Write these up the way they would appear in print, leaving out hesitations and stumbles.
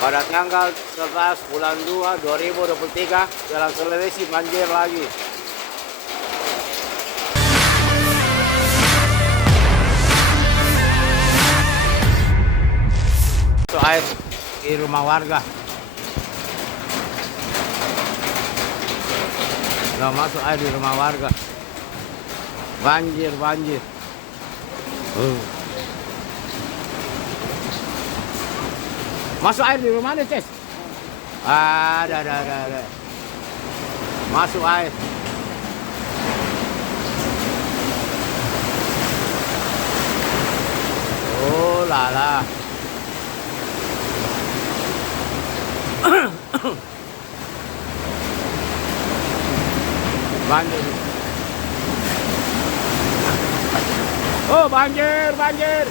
Pada tanggal 11 bulan 2 2023 Jalan Sulawesi banjir lagi. Masuk air di rumah warga. Nggak masuk air di rumah warga. Banjir. Masuk air di rumah nih, Cis. Ada. Masuk air. Oh lala. Banjir. Oh, banjir.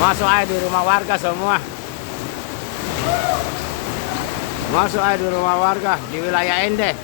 Masuk air di rumah warga semua. Masuk air di rumah warga di wilayah Ende.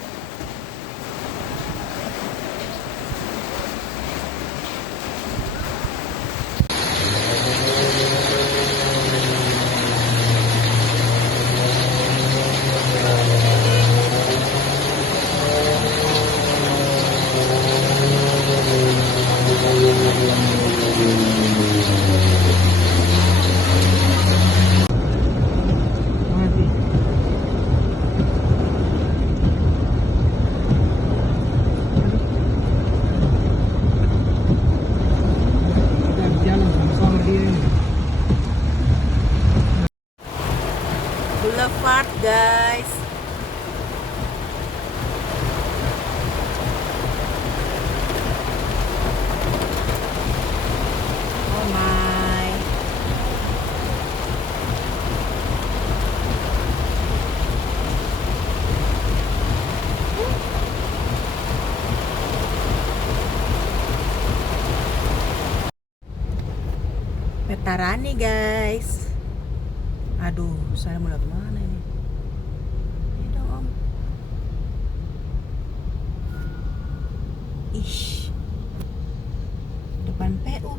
Boulevard, guys. Oh my. Vetarani, guys. Aduh, saya mau lihat mana ini? Ini dong, Om. Ih, depan PU.